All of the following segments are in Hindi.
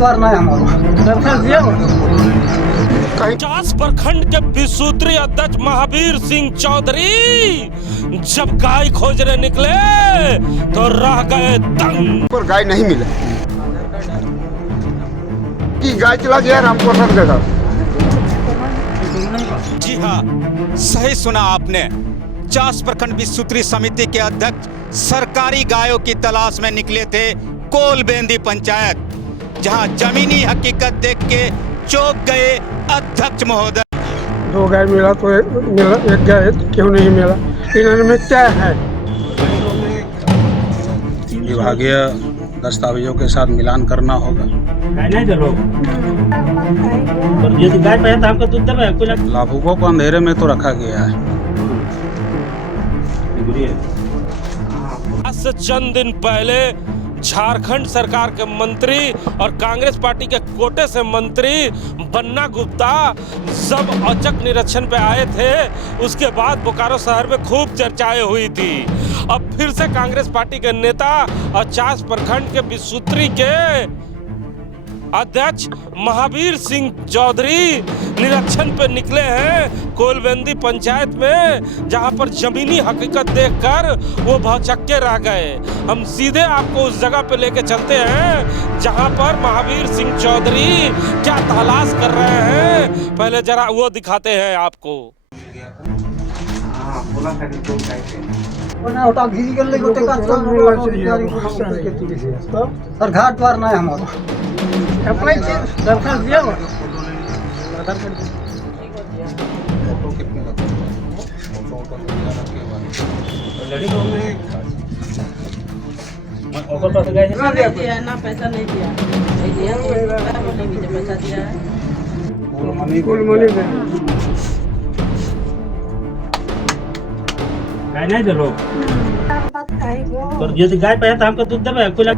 द्वार नहीं हमारा। चास प्रखंड के विसूत्री अध्यक्ष महावीर सिंह चौधरी जब गाय खोजने निकले तो रह गए दंग। पर गाय नहीं मिले कि गाय चला गया रामपुर के घर। जी हाँ, सही सुना आपने। चास प्रखंड विसूत्री समिति के अध्यक्ष सरकारी गायों की तलाश में निकले थे कोलबेंदी पंचायत, जहां जमीनी हकीकत देख के चौंक गए अध्यक्ष महोदय। 2 गाय मिला तो एक गाय क्यों नहीं मिला, इनमें क्या है? विभागीय दस्तावेजों के साथ मिलान करना होगा। लाभुकों को अंधेरे में तो रखा गया है। आज से चंद दिन पहले झारखंड सरकार के मंत्री और कांग्रेस पार्टी के कोटे से मंत्री बन्ना गुप्ता जब औचक निरीक्षण पे आए थे, उसके बाद बोकारो शहर में खूब चर्चाएं हुई थी। अब फिर से कांग्रेस पार्टी के नेता और चास प्रखंड के विसूत्री के अध्यक्ष महावीर सिंह चौधरी निरीक्षण पे निकले हैं कोलबेंदी पंचायत में, जहां पर जमीनी हकीकत देखकर वो भौचक्के रह गए। हम सीधे आपको उस जगह पे लेके चलते हैं जहां पर महावीर सिंह चौधरी क्या तलाश कर रहे हैं। पहले जरा वो दिखाते हैं आपको। और घाट द्वार नहीं हमारा। दरखास्त दिया हुआ। ना पैसा नहीं दिया, पैसा दिया है। गाय नहीं दे लोग, यदि गाय पे तो हमको दूध देवे खुला।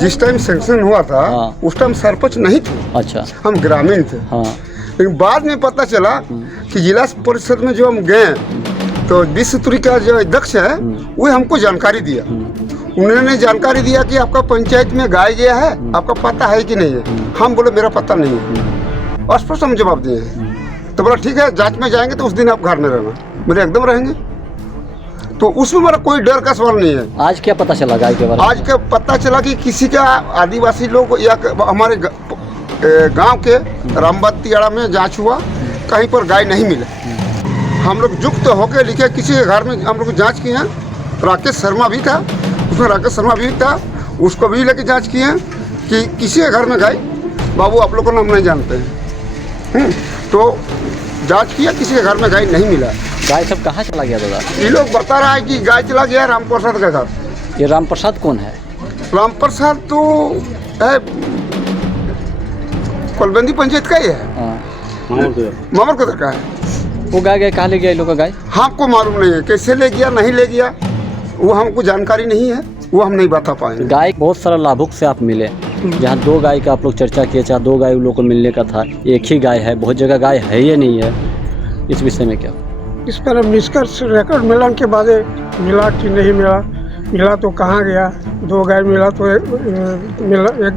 जिस टाइम सेंक्शन हुआ था उस टाइम सरपंच नहीं थे। अच्छा, हम ग्रामीण थे। लेकिन बाद में पता चला कि जिला परिषद में जो हम गए तो विसूत्री का जो अध्यक्ष है वो हमको जानकारी दिया। उन्होंने जानकारी दिया कि आपका पंचायत में गाय गया है, आपका पता है कि नहीं है। हम बोले मेरा पता नहीं है। स्पष्ट हम जवाब दिए हैं। तो बोला ठीक है, जांच में जाएंगे तो उस दिन आप घर में रहना। बोले एकदम रहेंगे। तो उसमें मेरा कोई डर का सवाल नहीं है। आज क्या पता चला गाय के बारे में? आज का पता चला कि किसी का आदिवासी लोग या हमारे गांव के रामबत्तीयाड़ा में जांच हुआ, कहीं पर गाय नहीं मिले। हम लोग युक्त होकर लिखे किसी के घर में हम लोग जांच किए हैं। राकेश शर्मा भी था, उसमें राकेश शर्मा भी था, उसको भी लेके जांच किए हैं कि किसी के घर में गाय, बाबू आप लोगों को हम नहीं जानते हैं। तो जांच किया, किसी के घर में गाय नहीं मिला। गाय सब कहाँ चला गया दादा? ये लोग बता रहा है कि गाय चला गया रामप्रसाद के घर। ये रामप्रसाद कौन है? रामप्रसाद तो है कोलबेंदी पंचायत का ही है, मामर कदर का है। वो गाय कहाँ ले गया ये लोग का गाय? हमको मालूम नहीं है, कैसे ले गया नहीं ले गया वो हमको जानकारी नहीं है, वो हम नहीं बता पाएंगे। गाय बहुत सारा लाभुक से आप मिले, जहाँ 2 गाय का आप लोग चर्चा किए, चाहे 2 गाय उन लोग को मिलने का था, एक ही गाय है, बहुत जगह गाय है या नहीं है, इस विषय में क्या? इस पर अब निष्कर्ष रिकॉर्ड मिलन के बाद मिला कि नहीं मिला, मिला तो कहाँ गया। 2 गाय मिला तो एक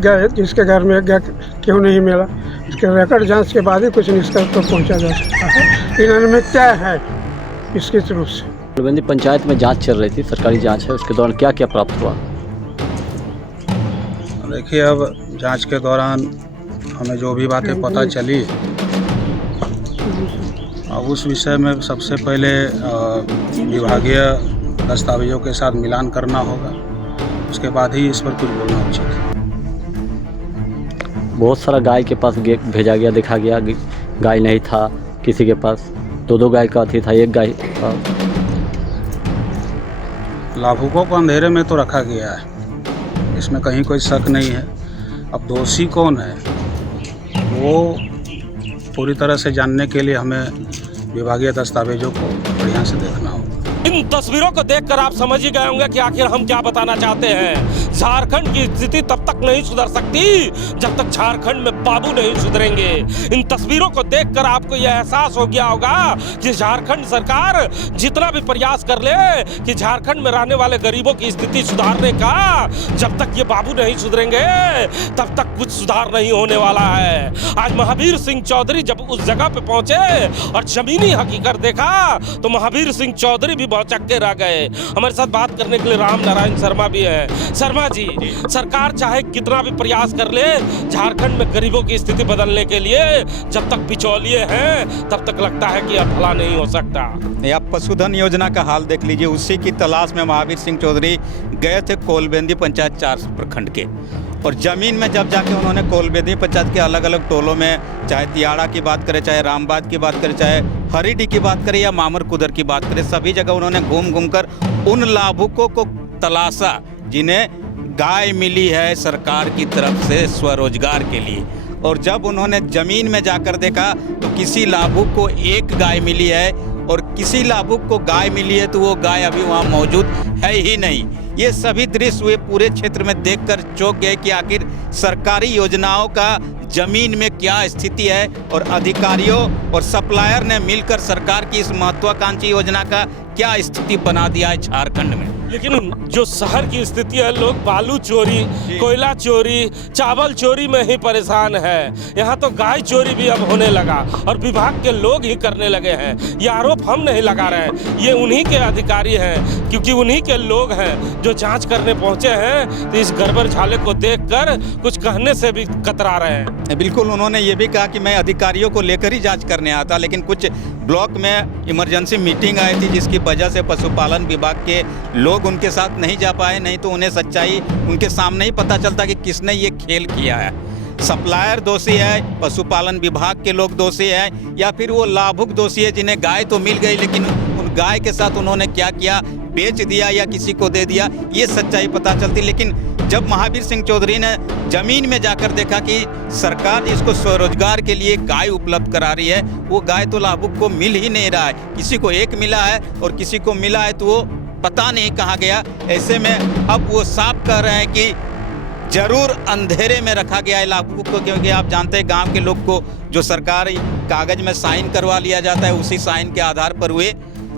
गाय, जिसके घर में एक गाय क्यों नहीं मिला, इसके रिकॉर्ड जांच के बाद ही कुछ निष्कर्ष पर पहुँचा जा सकता है। इनमें क्या है इसके रूप से। कोलबेंदी पंचायत में जांच चल रही थी, सरकारी जांच है, उसके दौरान क्या क्या प्राप्त हुआ? देखिए, अब जांच के दौरान हमें जो भी बातें पता चली, अब उस विषय में सबसे पहले विभागीय दस्तावेजों के साथ मिलान करना होगा, उसके बाद ही इस पर कुछ बोलना उचित है। बहुत सारा गाय के पास भेजा गया, देखा गया गाय नहीं था किसी के पास, 2 गाय का अथी था, एक गाय। लाभुकों को अंधेरे में तो रखा गया है, इसमें कहीं कोई शक नहीं है। अब दोषी कौन है वो पूरी तरह से जानने के लिए हमें विभागीय दस्तावेजों को बढ़िया से देखना होगा। इन तस्वीरों को देखकर आप समझ ही गए होंगे कि आखिर हम क्या बताना चाहते हैं। झारखंड की स्थिति तब तक नहीं सुधर सकती जब तक झारखंड में बाबू नहीं सुधरेंगे। इन तस्वीरों को देखकर आपको यह एहसास हो गया होगा कि झारखंड सरकार जितना भी प्रयास कर ले कि झारखंड में रहने वाले गरीबों की स्थिति सुधारने का, जब तक ये बाबू नहीं सुधरेंगे तब तक कुछ सुधार नहीं होने वाला है। आज महावीर सिंह चौधरी जब उस जगह पे पहुंचे और जमीनी हकीकत देखा तो महावीर सिंह चौधरी भी भौचक्के रह गए। हमारे साथ बात करने के लिए राम नारायण शर्मा भी है। शर्मा जी, सरकार चाहे कितना भी प्रयास कर ले झारखंड में गरीबों की स्थिति बदलने के लिए, जब तक बिचौलिए हैं तब तक लगता है कि अब भला नहीं हो सकता। आप पशुधन योजना का हाल देख लीजिए, उसी की तलाश में महावीर सिंह चौधरी गए थे कोलबेंदी पंचायत 4 प्रखंड के, और ज़मीन में जब जाके उन्होंने कोलबेंदी पंचायत के अलग अलग टोलों में, चाहे तियाड़ा की बात करें, चाहे रामबाद की बात करें, चाहे हरीडी की बात करें या मामर कुदर की बात करें, सभी जगह उन्होंने घूम घूम कर उन लाभुकों को तलाशा जिन्हें गाय मिली है सरकार की तरफ से स्वरोजगार के लिए। और जब उन्होंने ज़मीन में जाकर देखा तो किसी लाभुक को एक गाय मिली है और किसी लाभुक को गाय मिली है तो वो गाय अभी वहाँ मौजूद है ही नहीं। ये सभी दृश्य वे पूरे क्षेत्र में देखकर चौंक गए कि आखिर सरकारी योजनाओं का जमीन में क्या स्थिति है, और अधिकारियों और सप्लायर ने मिलकर सरकार की इस महत्वाकांक्षी योजना का क्या स्थिति बना दिया है झारखंड में। लेकिन जो शहर की स्थिति है, लोग बालू चोरी, कोयला चोरी, चावल चोरी में ही परेशान है। यहाँ तो गाय चोरी भी अब होने लगा और विभाग के लोग ही करने लगे हैं। ये आरोप हम नहीं लगा रहे हैं, ये उन्हीं के अधिकारी हैं, क्योंकि उन्हीं के लोग हैं जो जांच करने पहुंचे हैं। तो इस गड़बड़ झाले को देखकर कुछ कहने से भी कतरा रहे हैं। बिल्कुल, उन्होंने ये भी कहा कि मैं अधिकारियों को लेकर ही जाँच करने आता, लेकिन कुछ ब्लॉक में इमरजेंसी मीटिंग आई थी जिसकी वजह से पशुपालन विभाग के लोग उनके साथ नहीं जा पाए, नहीं तो उन्हें सच्चाई उनके सामने ही पता चलता कि किसने ये खेल किया है। सप्लायर दोषी है, पशुपालन विभाग के लोग दोषी हैं, या फिर वो लाभुक दोषी है जिन्हें गाय तो मिल गई लेकिन उन गाय के साथ उन्होंने क्या किया, बेच दिया या किसी को दे दिया, ये सच्चाई पता चलती। लेकिन जब महावीर सिंह चौधरी ने जमीन में जाकर देखा कि सरकार जिसको स्वरोजगार के लिए गाय उपलब्ध करा रही है, वो गाय तो लाभुक को मिल ही नहीं रहा है। किसी को एक मिला है और किसी को मिला है तो वो पता नहीं कहाँ गया। ऐसे में अब वो साफ कह रहे हैं कि जरूर अंधेरे में रखा गया है लाभुक को, क्योंकि आप जानते हैं गांव के लोग को जो सरकारी कागज में साइन करवा लिया जाता है उसी साइन के आधार पर वे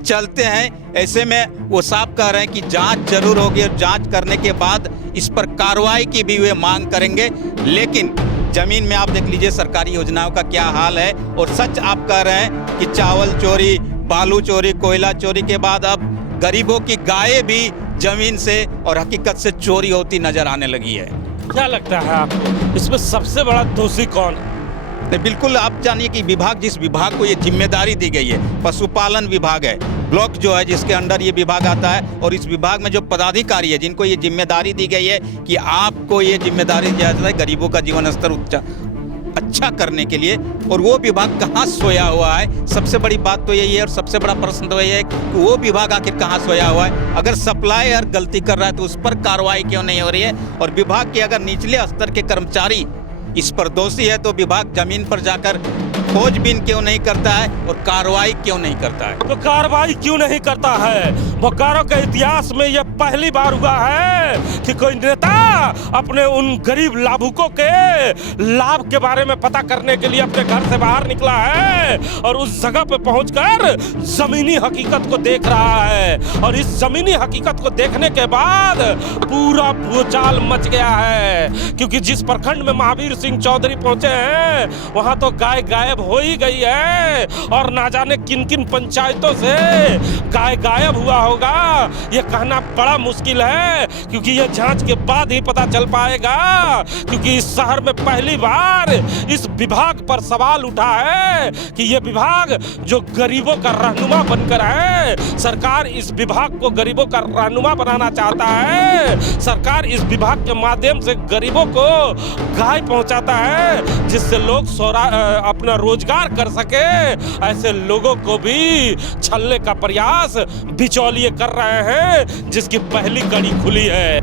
चलते हैं। ऐसे में वो साफ कह रहे हैं कि जांच जरूर होगी और जांच करने के बाद इस पर कार्रवाई की भी वे मांग करेंगे। लेकिन जमीन में आप देख लीजिए सरकारी योजनाओं का क्या हाल है, और सच आप कह रहे हैं कि चावल चोरी, बालू चोरी, कोयला चोरी के बाद अब गरीबों की गायें भी जमीन से और हकीकत से चोरी होती नजर आने लगी है। क्या लगता है आपको इसमें सबसे बड़ा दोषी कौन है? बिल्कुल, आप जानिए कि विभाग, जिस विभाग को ये जिम्मेदारी दी गई है, पशुपालन विभाग है, ब्लॉक जो है जिसके अंडर ये विभाग आता है, और इस विभाग में जो पदाधिकारी है जिनको ये जिम्मेदारी दी गई है कि आपको ये जिम्मेदारी दिया जाता है गरीबों का जीवन स्तर अच्छा करने के लिए, और वो विभाग कहाँ सोया हुआ है। सबसे बड़ी बात तो यही है, और सबसे बड़ा प्रश्न तो यही है कि वो विभाग आखिर कहाँ सोया हुआ है। अगर सप्लायर गलती कर रहा है तो उस पर कार्रवाई क्यों नहीं हो रही है, और विभाग के अगर निचले स्तर के कर्मचारी इस पर दोषी है तो विभाग जमीन पर जाकर खोजबीन क्यों नहीं करता है और कार्रवाई क्यों नहीं करता है? तो कार्रवाई क्यों नहीं करता है? बोकारो के इतिहास में यह पहली बार हुआ है कि कोई नेता अपने उन गरीब लाभुकों के लाभ के बारे में पता करने के लिए अपने घर से बाहर निकला है और उस जगह पे पहुंचकर जमीनी हकीकत को देख रहा है। और इस जमीनी हकीकत को देखने के बाद पूरा भूचाल मच गया है, क्योंकि जिस प्रखंड में महावीर सिंह चौधरी पहुंचे हैं वहां तो गाय गायब हो ही गई है, और ना जाने किन किन पंचायतों से गाय गायब हुआ होगा ये कहना बड़ा मुश्किल है, क्योंकि ये जांच के बाद ही पता चल पाएगा। क्योंकि इस शहर में पहली बार इस विभाग पर सवाल उठा है कि ये विभाग जो गरीबों का रहनुमा बनकर है, सरकार इस विभाग को गरीबों का रहनुमा बनाना चाहता है। सरकार इस विभाग के माध्यम से गरीबों को गाय पहुंचाता है जिससे लोग अपना रोजगार कर सके। ऐसे लोगों को भी छलने का प्रयास बिचौलिए कर रहे हैं, जिसकी पहली कड़ी खुली है।